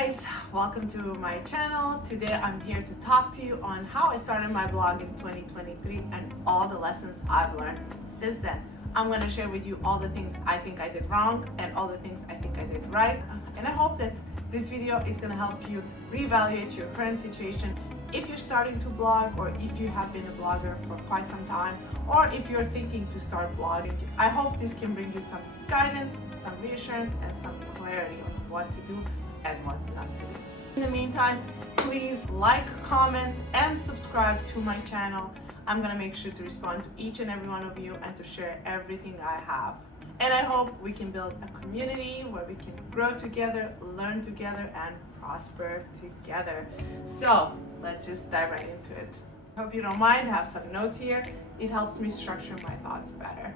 guys, welcome to my channel. Today I'm here to talk to you on how I started my blog in 2023 and all the lessons I've learned since then. I'm going to share with you all the things I think I did wrong and all the things I think I did right. And I hope that this video is going to help you reevaluate your current situation if you're starting to blog, or if you have been a blogger for quite some time, or if you're thinking to start blogging. I hope this can bring you some guidance, some reassurance, and some clarity on what to do and what not to do. In the meantime, please like, comment, and subscribe to my channel. I'm gonna make sure to respond to each and every one of you and to share everything I have. And I hope we can build a community where we can grow together, learn together, and prosper together. So let's just dive right into it. Hope you don't mind. I have some notes here. It helps me structure my thoughts better.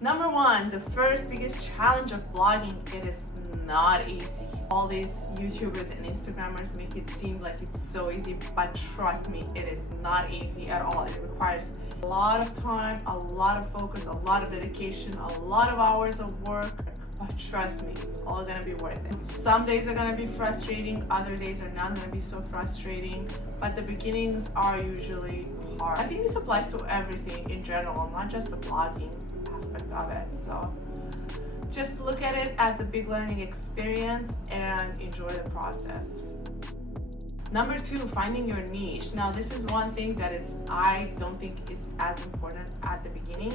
Number one, the first biggest challenge of blogging, it is not easy. All these YouTubers and Instagrammers make it seem like it's so easy, but trust me, it is not easy at all. It requires a lot of time, a lot of focus, a lot of dedication, a lot of hours of work, but trust me, it's all gonna be worth it. Some days are gonna be frustrating, other days are not gonna be so frustrating, but the beginnings are usually hard. I think this applies to everything in general, not just the blogging aspect of it. So just look at it as a big learning experience and enjoy the process. Number two, finding your niche. Now this is one thing that I don't think is as important at the beginning,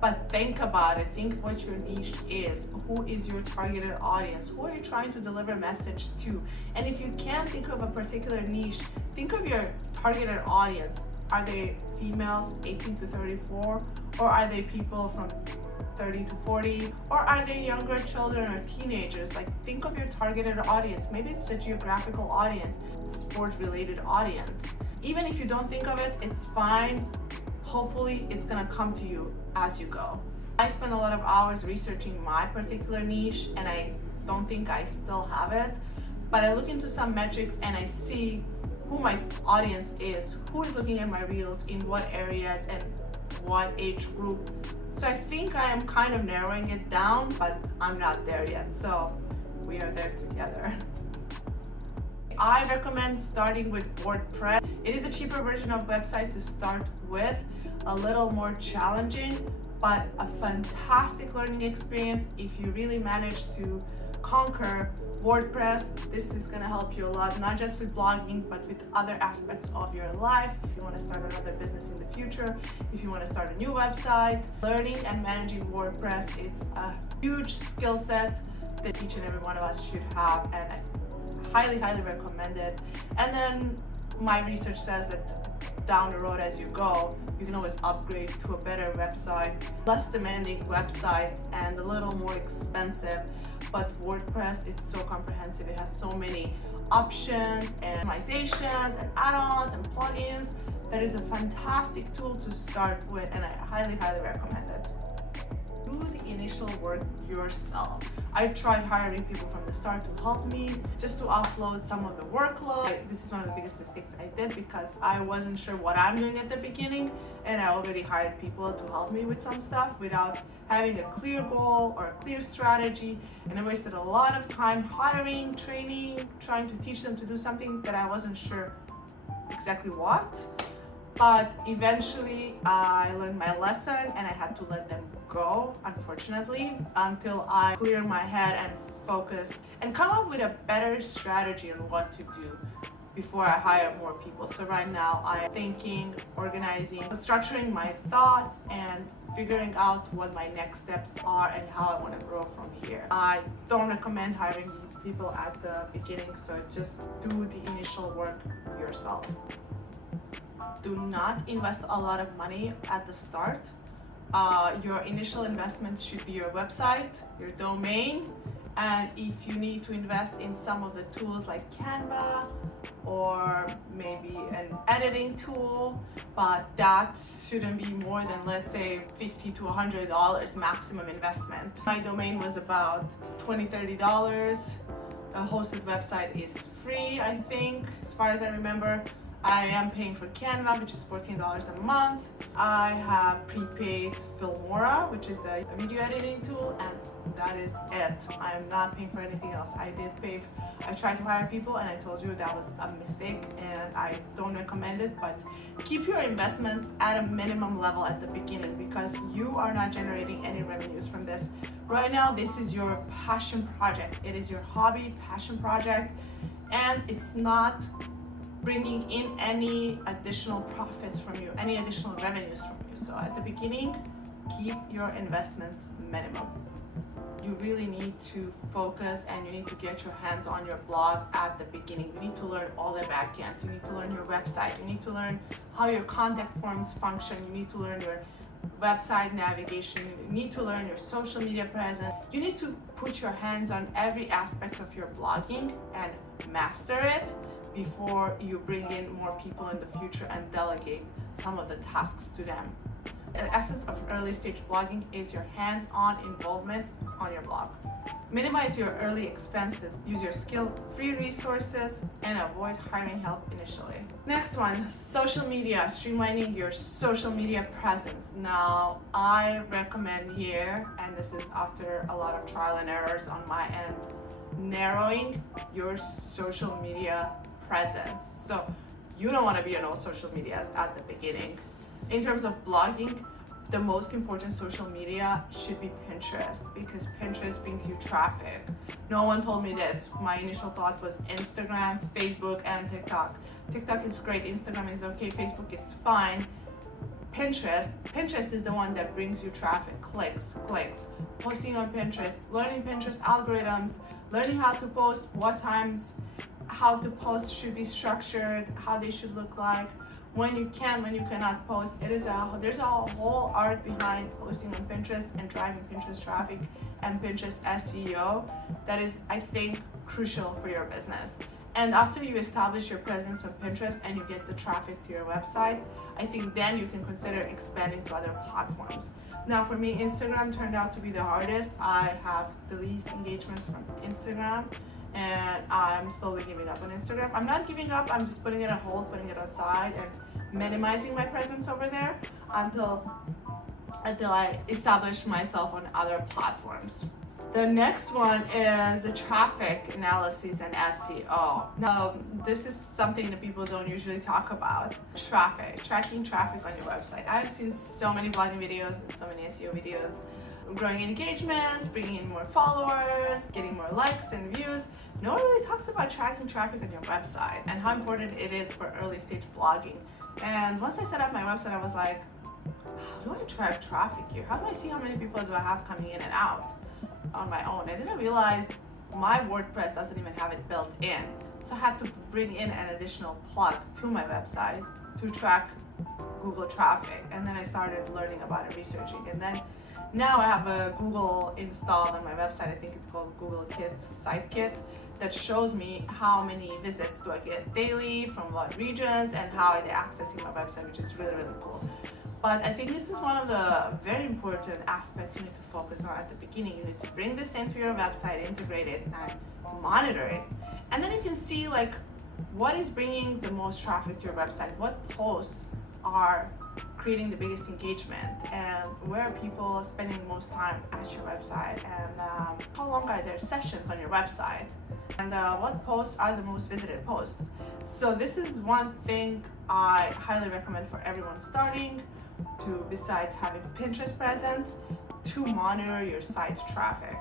but think about it. Think what your niche is. Who is your targeted audience? Who are you trying to deliver a message to? And if you can't think of a particular niche, think of your targeted audience. Are they females 18 to 34? Or are they people from 30 to 40? Or are they younger children or teenagers? Like, think of your targeted audience. Maybe it's a geographical audience, sport related audience. Even if you don't think of it, it's fine. Hopefully it's gonna come to you as you go. I spent a lot of hours researching my particular niche, and I don't think I still have it, but I look into some metrics and I see who my audience is, who is looking at my reels, in what areas and what age group. So I think I am kind of narrowing it down, but I'm not there yet. So we are there together. I recommend starting with WordPress. It is a cheaper version of website to start with, a little more challenging, but a fantastic learning experience if you really manage to conquer WordPress. This is going to help you a lot, not just with blogging, but with other aspects of your life. If you want to start another business in the future, if you want to start a new website, learning and managing WordPress, it's a huge skill set that each and every one of us should have, and I highly recommend it. And then my research says that down the road as you go, you can always upgrade to a better website, less demanding website, and a little more expensive. But WordPress, it's so comprehensive. It has so many options and customizations and add-ons and plugins. That is a fantastic tool to start with, and I highly recommend it. Do the initial work yourself. I tried hiring people from the start to help me, just to offload some of the workload. This is one of the biggest mistakes I did, because I wasn't sure what I'm doing at the beginning, and I already hired people to help me with some stuff without having a clear goal or a clear strategy, and I wasted a lot of time hiring, training, trying to teach them to do something that I wasn't sure exactly what. But eventually I learned my lesson and I had to let them go, unfortunately, until I clear my head and focus and come up with a better strategy on what to do before I hire more people. So right now I'm thinking, organizing, structuring my thoughts, and figuring out what my next steps are and how I want to grow from here. I don't recommend hiring people at the beginning, so just do the initial work yourself. Do not invest a lot of money at the start. Your initial investment should be your website, your domain, and if you need to invest in some of the tools like Canva or maybe an editing tool, but that shouldn't be more than, let's say, $50 to $100 maximum investment. My domain was about $20-30. A hosted website is free, I think, as far as I remember. I am paying for Canva, which is $14 a month. I have prepaid Filmora, which is a video editing tool, and that is it. I am not paying for anything else. I tried to hire people and I told you that was a mistake and I don't recommend it, but keep your investments at a minimum level at the beginning because you are not generating any revenues from this. Right now, this is your passion project. It is your hobby passion project and it's not bringing in any additional profits from you, any additional revenues from you. So at the beginning, keep your investments minimum. You really need to focus and you need to get your hands on your blog at the beginning. You need to learn all the backends. You need to learn your website. You need to learn how your contact forms function. You need to learn your website navigation. You need to learn your social media presence. You need to put your hands on every aspect of your blogging and master it before you bring in more people in the future and delegate some of the tasks to them. The essence of early stage blogging is your hands-on involvement on your blog. Minimize your early expenses, use your skill-free resources, and avoid hiring help initially. Next one, social media, streamlining your social media presence. Now, I recommend here, and this is after a lot of trial and errors on my end, narrowing your social media presence. So you don't want to be on all social medias at the beginning. In terms of blogging, the most important social media should be Pinterest because Pinterest brings you traffic. No one told me this. My initial thought was Instagram, Facebook, and TikTok. TikTok is great, Instagram is okay, Facebook is fine. Pinterest is the one that brings you traffic, clicks. Posting on Pinterest, learning Pinterest algorithms, learning how to post, what times, how to post should be structured, how they should look like, when you can, when you cannot post. There's a whole art behind posting on Pinterest and driving Pinterest traffic and Pinterest SEO that is, I think, crucial for your business. And after you establish your presence on Pinterest and you get the traffic to your website, I think then you can consider expanding to other platforms. Now for me, Instagram turned out to be the hardest. I have the least engagements from Instagram and I'm slowly giving up on Instagram. I'm not giving up, I'm just putting it on hold, putting it aside and minimizing my presence over there until I establish myself on other platforms. The next one is the traffic analysis and SEO. Now, this is something that people don't usually talk about. Tracking traffic on your website. I've seen so many blogging videos and so many SEO videos, growing engagements, bringing in more followers, getting more likes and views. No one really talks about tracking traffic on your website and how important it is for early stage blogging. And once I set up my website, I was like, how do I track traffic here? How do I see how many people do I have coming in and out on my own? I didn't realize my WordPress doesn't even have it built in. So I had to bring in an additional plug to my website to track Google traffic. And then I started learning about it, researching. And then now I have a Google installed on my website. I think it's called Google Kit, Site Kit, that shows me how many visits do I get daily, from what regions, and how are they accessing my website, which is really, really cool. But I think this is one of the very important aspects you need to focus on at the beginning. You need to bring this into your website, integrate it, and monitor it. And then you can see like what is bringing the most traffic to your website, what posts are creating the biggest engagement, and where are people spending most time at your website, and how long are their sessions on your website, and what posts are the most visited posts. So this is one thing I highly recommend for everyone starting to, besides having Pinterest presence, to monitor your site traffic.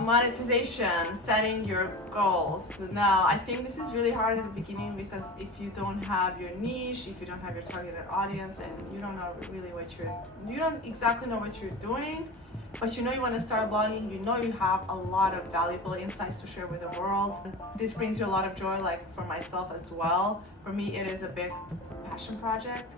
Monetization, setting your goals. Now, I think this is really hard at the beginning because if you don't have your niche, if you don't have your targeted audience, and you don't know really you don't exactly know what you're doing, but you know you want to start blogging, you know you have a lot of valuable insights to share with the world. This brings you a lot of joy, like for myself as well. For me, it is a big passion project.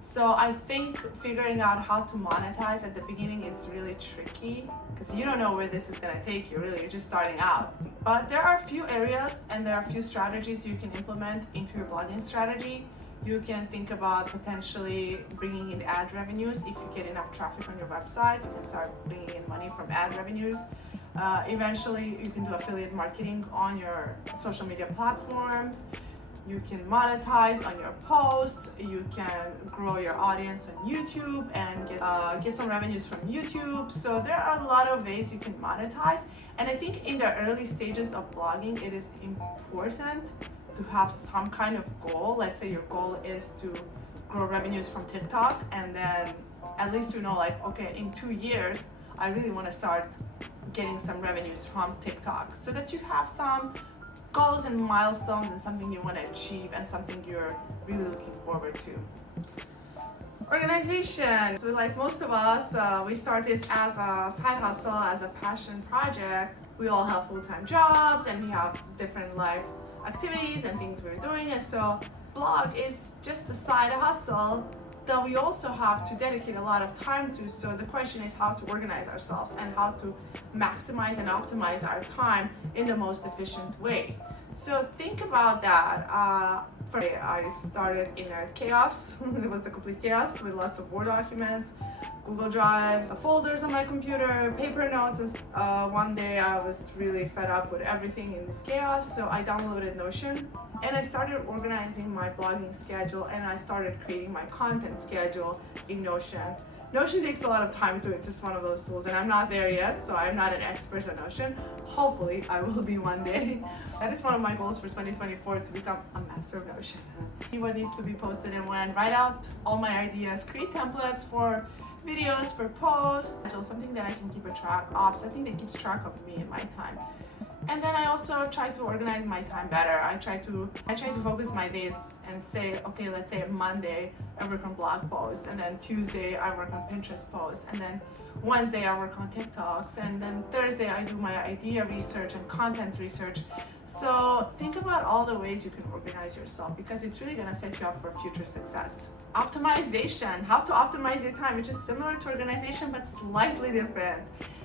So I think figuring out how to monetize at the beginning is really tricky because you don't know where this is going to take you, really. You're just starting out. But there are a few areas and there are a few strategies you can implement into your blogging strategy. You can think about potentially bringing in ad revenues. If you get enough traffic on your website, you can start bringing in money from ad revenues. Eventually, you can do affiliate marketing on your social media platforms. You can monetize on your posts. You can grow your audience on YouTube and get some revenues from YouTube. So there are a lot of ways you can monetize. And I think in the early stages of blogging, it is important to have some kind of goal. Let's say your goal is to grow revenues from TikTok, and then at least you know, like, okay, in 2 years, I really want to start getting some revenues from TikTok, so that you have some goals and milestones and something you want to achieve and something you're really looking forward to. Organization. So like most of us, we start this as a side hustle, as a passion project. We all have full-time jobs and we have different life activities and things we're doing, and so blog is just a side hustle that we also have to dedicate a lot of time to. So the question is how to organize ourselves and how to maximize and optimize our time in the most efficient way. So think about that. I started in a chaos. It was a complete chaos with lots of Word documents, Google Drives, folders on my computer, paper notes. And one day I was really fed up with everything in this chaos, so I downloaded Notion and I started organizing my blogging schedule, and I started creating my content schedule in Notion. Notion takes a lot of time to, it's just one of those tools, and I'm not there yet, so I'm not an expert on Notion. Hopefully I will be one day. That is one of my goals for 2024, to become a master of Notion. See what needs to be posted and when, write out all my ideas, create templates for videos, for posts, so something that I can keep a track of, something that keeps track of me and my time. And then I also try to organize my time better. I try to focus my days and say, okay, let's say Monday I work on blog posts, and then Tuesday I work on Pinterest posts, and then Wednesday I work on TikToks, and then Thursday I do my idea research and content research. So think about all the ways you can organize yourself, because it's really gonna set you up for future success. Optimization, how to optimize your time, which is similar to organization but slightly different.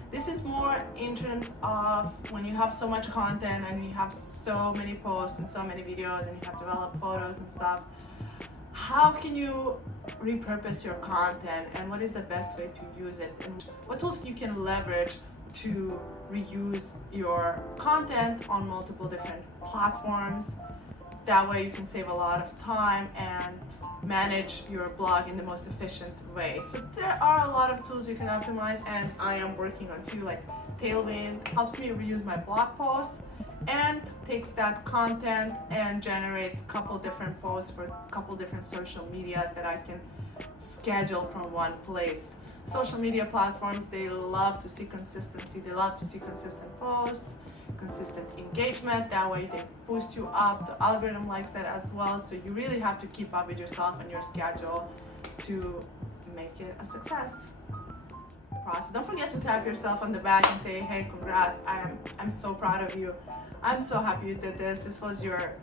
This is more in terms of when you have so much content and you have so many posts and so many videos and you have developed photos and stuff. How can you repurpose your content, and what is the best way to use it, and what tools you can leverage to reuse your content on multiple different platforms? That way you can save a lot of time and manage your blog in the most efficient way. So there are a lot of tools you can optimize, and I am working on a few, like Tailwind helps me reuse my blog posts and takes that content and generates a couple different posts for a couple different social medias that I can schedule from one place. Social media platforms, they love to see consistency, they love to see consistent posts, consistent engagement. That way they boost you up, the algorithm likes that as well, so you really have to keep up with yourself and your schedule to make it a success. Don't forget to tap yourself on the back and say, hey, congrats, I'm so proud of you, I'm so happy you did this, this was your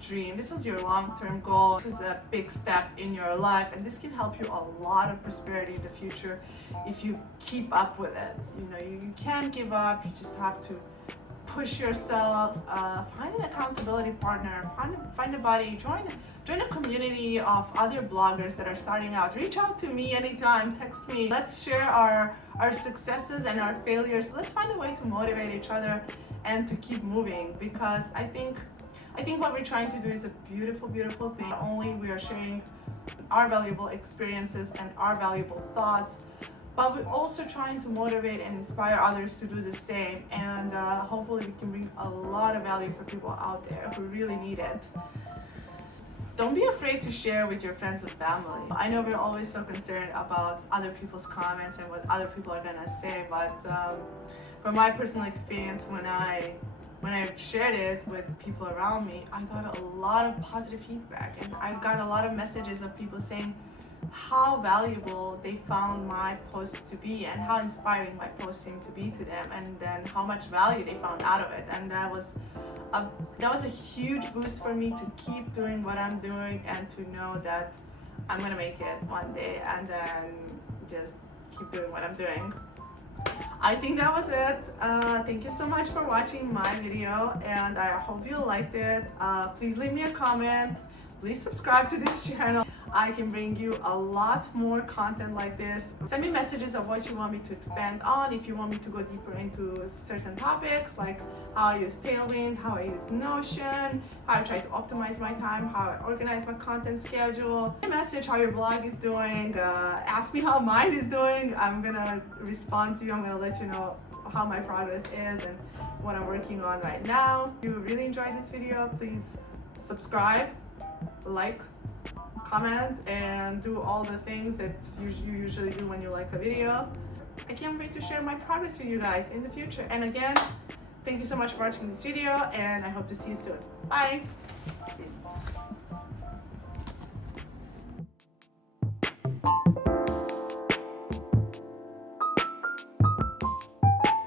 dream, this was your long-term goal, this is a big step in your life, and this can help you a lot of prosperity in the future if you keep up with it. You know, you can't give up, you just have to push yourself, find an accountability partner, find a buddy, join a community of other bloggers that are starting out. Reach out to me anytime, text me. Let's share our successes and our failures. Let's find a way to motivate each other and to keep moving, because I think what we're trying to do is a beautiful, beautiful thing. Not only we are sharing our valuable experiences and our valuable thoughts, but we're also trying to motivate and inspire others to do the same, and hopefully we can bring a lot of value for people out there who really need it. Don't be afraid to share with your friends and family. I know we're always so concerned about other people's comments and what other people are gonna say, but from my personal experience, when I shared it with people around me, I got a lot of positive feedback, and I got a lot of messages of people saying how valuable they found my posts to be and how inspiring my posts seemed to be to them, and then how much value they found out of it. And that was a huge boost for me to keep doing what I'm doing and to know that I'm gonna make it one day, and then just keep doing what I'm doing. I think that was it. Thank you so much for watching my video, and I hope you liked it. Please leave me a comment. Please subscribe to this channel. I can bring you a lot more content like this. Send me messages of what you want me to expand on, if you want me to go deeper into certain topics like how I use Tailwind, how I use Notion, how I try to optimize my time, how I organize my content schedule. Send me a message how your blog is doing, ask me how mine is doing. I'm gonna respond to you. I'm gonna let you know how my progress is and what I'm working on right now. If you really enjoyed this video, please subscribe, like, comment, and do all the things that you usually do when you like a video. I can't wait to share my progress with you guys in the future. And again, thank you so much for watching this video, and I hope to see you soon. Bye. Peace.